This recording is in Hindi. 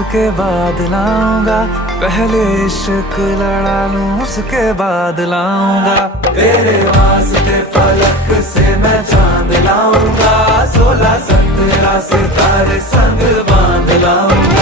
उसके बाद लाऊंगा, पहले इश्क लड़ा लूं उसके बाद लाऊंगा। तेरे वास्ते फलक से मैं चांद लाऊंगा, 16 17 सितारे संग बांध लाऊंगा।